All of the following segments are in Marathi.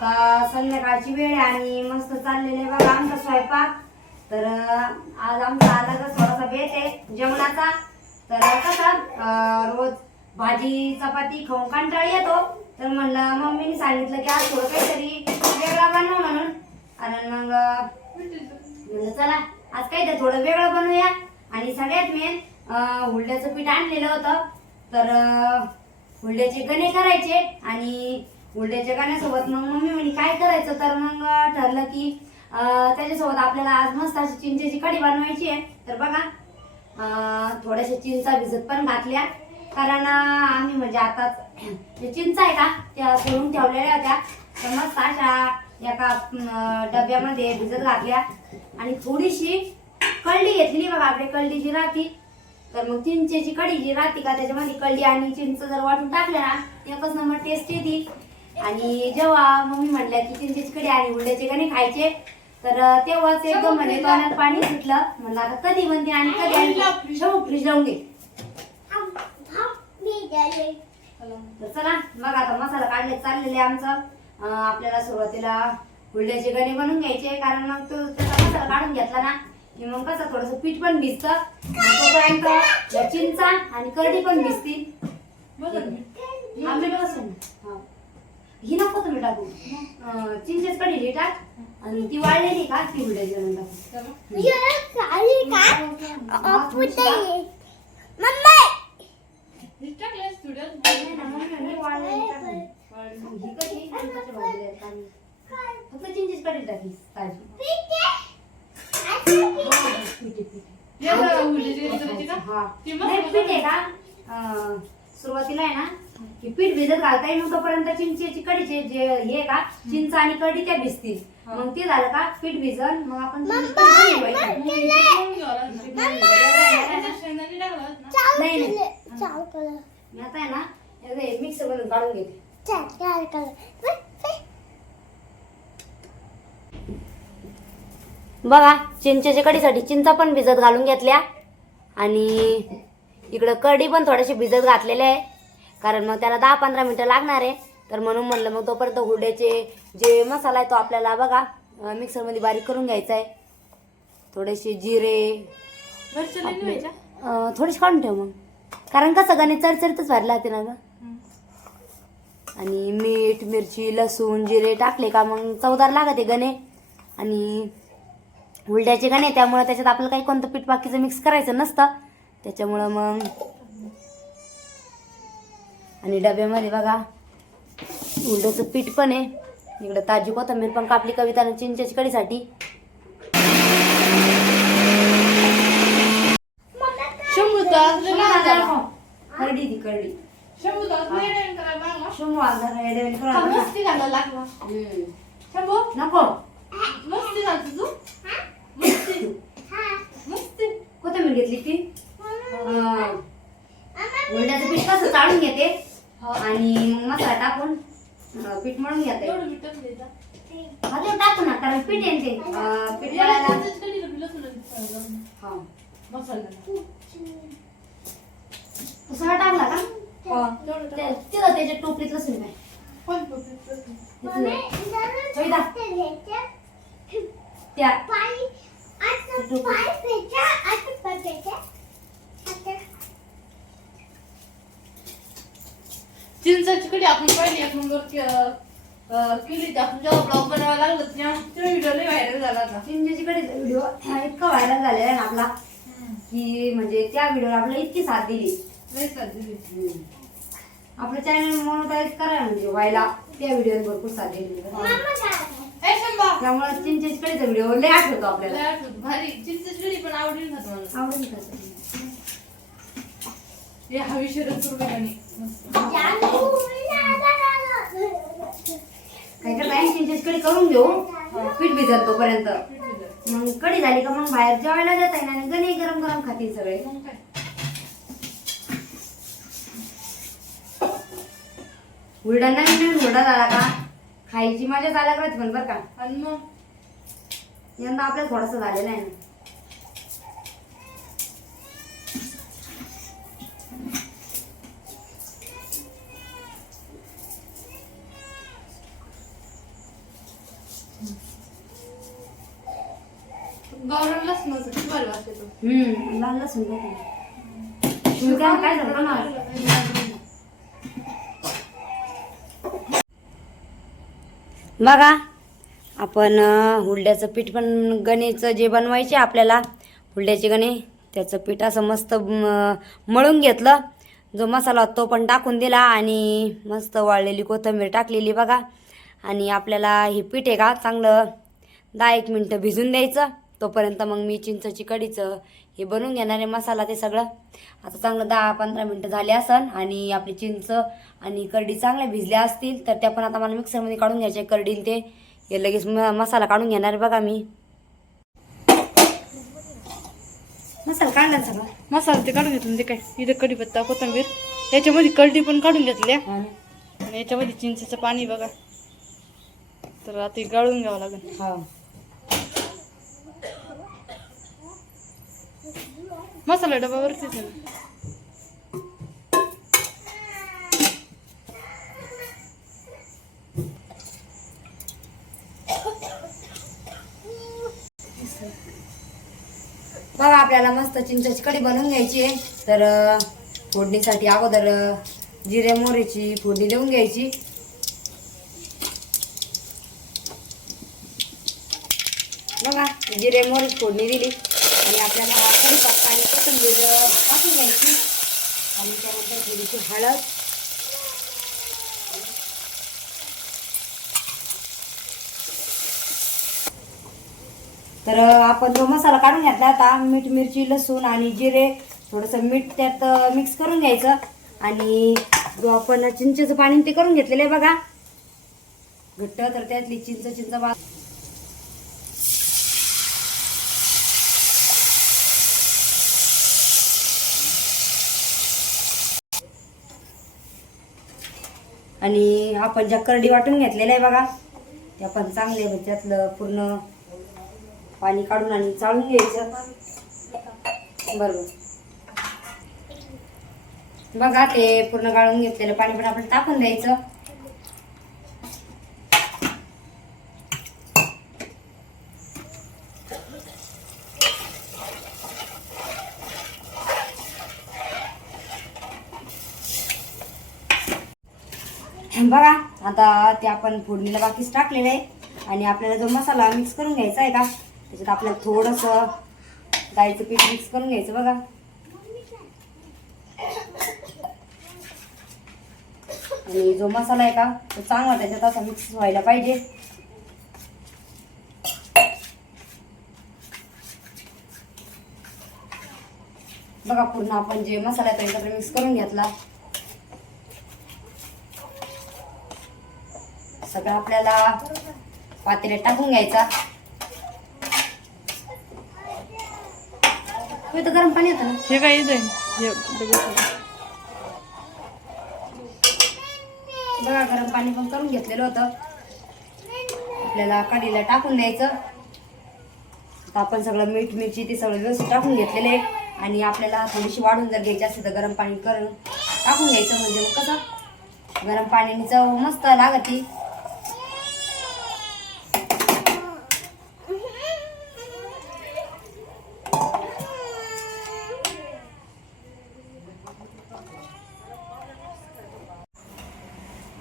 आता संध्याकाळची वेळ आहे आणि मस्त चाललेले बघा आमचा स्वयंपाक. तर आज आमचा आला थोडासा बेत आहे जेवणाचा. तर कसं रोज भाजी चपाती खाऊन कंटाळा येतो. तर म्हणलं मम्मीने सांगितलं की आज थोडं काहीतरी वेगळं बनव म्हणून. आणि मग म्हणलं चला आज काहीतरी थोडं वेगळं बनवूया. आणि सगळ्यात मेन हुरड्याचं पीठ आणलेलं होतं. तर हुरड्याचे गणे करायचे आणि हुरड्याच्या गाण्यासोबत मग मम्मी म्हणे काय करायचं. तर मग ठरलं की त्याच्यासोबत आपल्याला आज मस्त अशी चिंचेची कढी बनवायची आहे. तर बघा थोड्याशा चिंचा भिजत पण घातल्या. कारण आम्ही म्हणजे आता जे चिंचा आहे का त्या सोडून ठेवलेल्या होत्या. तर मस्त अशा एका डब्यामध्ये भिजत घातल्या आणि थोडीशी कळली घेतली बघा आपली कळली जी राहती. तर मग चिंचेची कढी जी राहते का त्याच्यामध्ये कळी आणि चिंच जर वाटून टाकलं ना एकच नंबर टेस्ट येते. आणि जेव्हा मम्मी म्हटल्या की चिंचेची कढी आणि हुरड्याचे गणे खायचे तर तेव्हाच एकदम म्हणजे तोंडात पाणी सुटलं. म्हणलं आता कधी बनते आणि कधी फ्रीज लावून घे. तर चला मग आता मसाला काढले चाललेले आमचं. आपल्याला सुरुवातीला हुरड्याचे गणे बनवून घ्यायचे. कारण मग तो त्याचा मसाला काढून घेतला ना की मग कसं थोडंसं पीठ पण भिजतं. तोपर्यंत चिंचा आणि करडी पण भिजतील. आंबे बसून ही नको तुम्ही टाकू चिंचेच कढी ही टाक आणि ती वाळलेली का ती हुरड्याची गणे फक्त चिंचेच कढी टाकी ताजी. पीठ आहे का सुरुवातीला आहे ना की पीठ भिजत घालता येईल. मग तोपर्यंत चिंचेची कढीचे जे हे का चिंच आणि कढी त्या भिजतील. मग ते झालं का पीठ भिजल मग आपण आता आहे ना मिक्सर मधून काढून घेते. बघा चिंचेच्या कढीसाठी चिंचा पण भिजत घालून घेतल्या आणि इकडं कढी पण थोडीशी भिजत घातलेले आहे. कारण मग त्याला 10-15 मिनिटं लागणार आहे. तर म्हणून म्हणलं मग तोपर्यंत हुरड्याचे जे मसाला आहे तो आपल्याला बघा मिक्सरमध्ये बारीक करून घ्यायचा आहे. थोडेसे जिरे थोडेसे काढून ठेव मग कारण कसं गणे चरचरीतच भरला होते ना ग. आणि मीठ मिरची लसूण जिरे टाकले का मग चवदार लागते गणे. आणि हुरड्याचे गणे त्यामुळे त्याच्यात आपल्याला काही कोणतं पीठ बाकीचं मिक्स करायचं नसतं. त्याच्यामुळं मग आणि डब्यामध्ये बघा हुरड्याचं पीठ पण आहे. इकडं ताजी कोथिंबीर पण कापली कविताने चिंचेची कढीसाठी. करडी ती करडी नको कोथिंबीर घेतली ती हुरड्याचं पीठ कसं चाळून घेते आणि मसाला टाकून पीठ मळून घेते. हा ते टाकू ना कारण पीठ आहे ते पीठ मळायला सगळं टाकला का तिथं त्याच्या टोपलीत लसूण काय त्या चिंचाची कढी आपण पहिली एक नंबर केली. आपण जेव्हा ब्लॉग बनवायला लागलो तेव्हा व्हिडिओ लय व्हायरल झाला होता. चिंचेची कढीचा व्हिडिओ इतका व्हायरल झालेला आहे ना आपला की म्हणजे त्या व्हिडिओला आपल्याला इतकी साथ दिली. आपलं चॅनल मोनोटाईज करायला म्हणजे व्हायला त्या व्हिडिओ भरपूर साथ दिली. त्यामुळे चिंचेची कढीचा व्हिडिओ लय आठवतो आपल्याला. भारी चिंचेची कढी पण आवडीन खातो मला. आवडेल कसं हे हवीशीरच रुपये काय काय चिंचेची कढी करून घेऊ पीठ भिजत तोपर्यंत. मग कढी झाली का मग बाहेर जेवायला जाता येईल आणि गणे गरम गरम खातील सगळे. हुरडा नवीन नवीन हुरडा झाला का खायची मजा झाला करत पण बरं का. आणि मग यंदा आपल्याला थोडंसं झालेलं आहे ना. गावरान लसणाचं किती भारी वास येतो. लाल लसूण काय झालं ना बघा. आपण हुरड्याचं पीठ पण गणेचं जे बनवायचे आपल्याला हुरड्याचे गणे त्याचं पीठ असं मस्त मळून घेतलं. जो मसाला तो पण टाकून दिला आणि मस्त वाळलेली कोथिंबीर टाकलेली बघा. आणि आपल्याला हे पीठ आहे का चांगलं 10-1 मिनटं भिजून द्यायचं. तोपर्यंत मग मी चिंचची कढीचं हे बनवून घेणार आहे मसाला ते सगळं. आता चांगलं 10-15 मिनटं झाले असन आणि आपली चिंच आणि करडी चांगल्या भिजल्या असतील तर त्या पण आता मला मिक्सरमध्ये काढून घ्यायचे. करडीन ते हे लगेच मसाला काढून घेणार आहे बघा. मी मसाला काढला सगळा. मसाला ते काढून घेतलं ते काय इथे कढीपत्ता कोथिंबीर याच्यामध्ये करडी पण काढून घेतल्या आणि याच्यामध्ये चिंचेचं पाणी बघा. तर आता गाळून घ्यावं लागेल. हा मसाला डब्यावरतीच आहे ना. बघा आपल्याला मस्त चिंचेची कढी बनवून घ्यायची आहे. तर फोडणीसाठी अगोदर जिरे मोहरीची फोडणी देऊन घ्यायची. बघा जिरे मोहरीची फोडणी दिली आणि आपल्याला कढीपत्ता आणि कोथिंबीर टाकून घ्यायची आणि त्यानंतर थोडीशी हळद तर आपण जो मसाला काढून घेतला आता मीठ मिरची लसूण आणि जिरे थोडंसं मीठ त्यात मिक्स करून घ्यायचं. आणि जो आपण चिंचेचं पाणी ते करून घेतलेलं आहे बघा घट्ट तर त्यातली चिंच आणि आपण ज्या करडी वाटून घेतलेल्या आहे बघा त्या पण चांगले त्यातलं पूर्ण पाणी काढून आणि चाळून घ्यायचं. बरोबर बघा ते पूर्ण गाळून घेतलेलं पाणी पण आपण टाकून द्यायचं. बघा आता ते आपण फोडणीला बाकीच टाकलेलं आहे आणि आपल्याला जो मसाला मिक्स करून घ्यायचा आहे का त्याच्यात आपल्याला थोडंसं डाळीचं पीठ मिक्स करून घ्यायचं बघा. आणि जो मसाला आहे का तो चांगला त्याच्यात असा मिक्स व्हायला पाहिजे. बघा पूर्ण आपण जे मसाला आहे त्याच्यात मिक्स करून घेतला. सगळं आपल्याला पातेल्यात टाकून घ्यायचा. इथं गरम पाणी होतं ना हे काय इथे बघा गरम पाणी पण करून घेतलेलं होतं. आपल्याला कढीला टाकून द्यायचं. आता आपण सगळं मीठ मिरची ते सगळं व्यवस्थित टाकून घेतलेले आहे आणि आपल्याला थोडीशी वाढून जर घ्यायची असेल तर गरम पाणी करून टाकून घ्यायचं. म्हणजे मग कसं गरम पाण्याने चव मस्त लागते.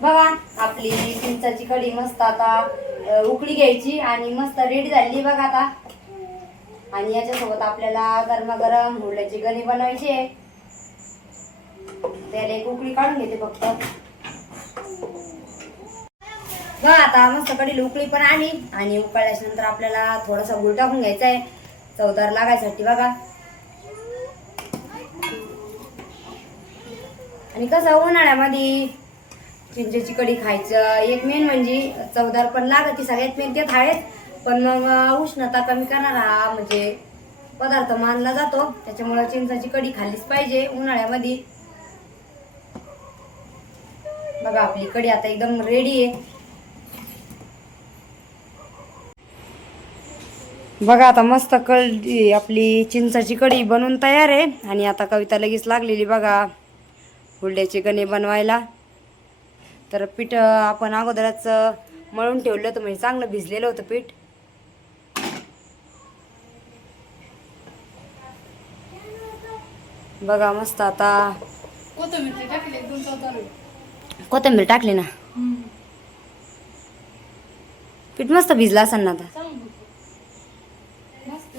बघा आपली चिंचाची कढी मस्त आता उकळी घ्यायची आणि मस्त रेडी झाली बघा आता. आणि याच्यासोबत आपल्याला गरमागरम हुरड्याची गणी बनवायची आहे. त्याला एक उकळी काढून घेते फक्त. बघा आता मस्त कढीला उकळी पण आली आणि उकळल्याच्या नंतर आपल्याला थोडासा गुळ टाकून घ्यायचा आहे चवदार लागायसाठी बघा. आणि कसं उन्हाळ्यामध्ये चिंचेची कढी खायचं एक मेन म्हणजे चवदार पण लागते. सगळ्यात मेन तेच आहेच. पण मग उष्णता कमी करणारा हा म्हणजे पदार्थ मानला जातो. त्याच्यामुळे चिंचेची कढी खाल्लीच पाहिजे उन्हाळ्यामध्ये. बघा आपली कढी आता एकदम रेडी आहे. बघा आता मस्त कढी आपली चिंचेची कढी बनवून तयार आहे. आणि आता कविता लगेच लागलेली बघा हुरड्याचे गणे बनवायला. तर पीठ आपण अगोदरच मळून ठेवलं होतं, म्हणजे चांगलं भिजलेलं होतं पीठ. बघा मस्त आता कोथिंबीर टाकली एकदम चवदार. कोथिंबीर टाकली ना, पीठ मस्त भिजलं असेल ना आता. मस्त.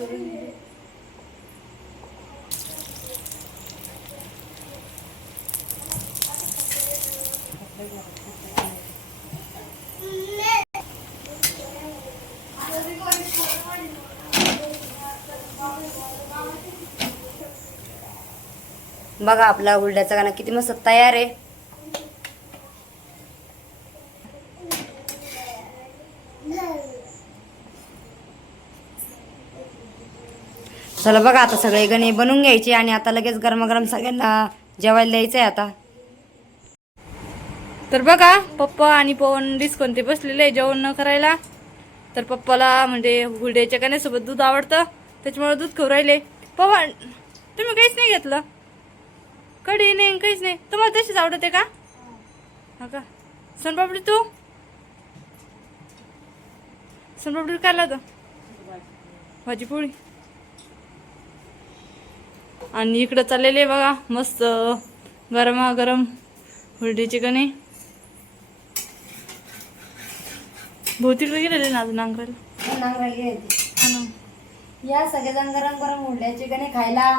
बघा आपला हुरड्याचा गाणं किती मस्त तयार आहे. चला बघा आता सगळे गणे बनवून घ्यायचे आणि आता लगेच गरमागरम सगळ्यांना जेवायला द्यायचंय आता. तर बघा पप्पा आणि पवन डिस्कोन ते बसलेले जेवण न करायला. तर पप्पाला म्हणजे हुरड्याच्या गाण्यासोबत दूध आवडतं, त्याच्यामुळे दूध खाऊ राहिले. पवन तुम्ही काहीच नाही घेतलं, कढी नाही काहीच नाही, तुम्हाला तशीच आवडते का? हा का? सोनपापडी तू सोनपापडी काय लावतं? भाजी पोळी. आणि इकडं चाललेले बघा मस्त गरमागरम हुरड्याचे गणे. भोवतीकडे गेलेले ना अजून नांगरायला. या सगळेजण गरम गरम हुरड्याचे गणे खायला.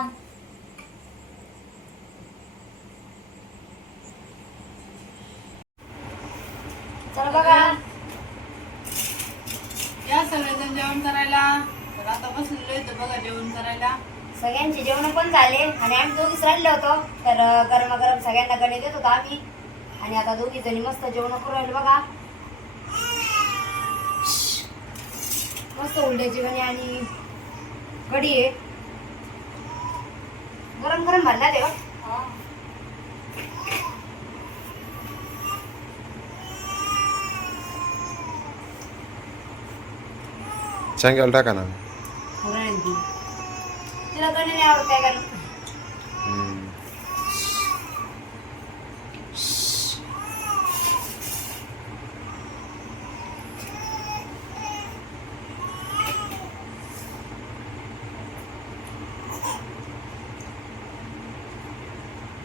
चला बघा या सगळेजण जेवण करायला. तर आता बसलेलो तर बघा जेवण करायला. सगळ्यांचे जेवण पण झाले आणि आम्ही दोघीच राहिलो होतो. तर गरमागरम सगळ्यांना गणे देत होतो आम्ही. आणि आता दोघी जणी मस्त जेवण करू राहिलो बघा. मस्त हुरड्याची गणे आणि कढी आहे. गरम गरम भरला देवा. शेंगाला टाका ना. तिला गणे नाही आवडत काय गणे.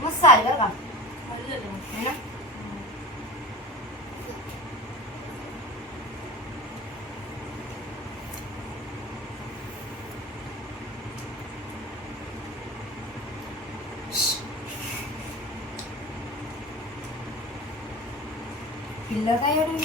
मस्त आली बरं का है ना. पिल्लं काय एवढं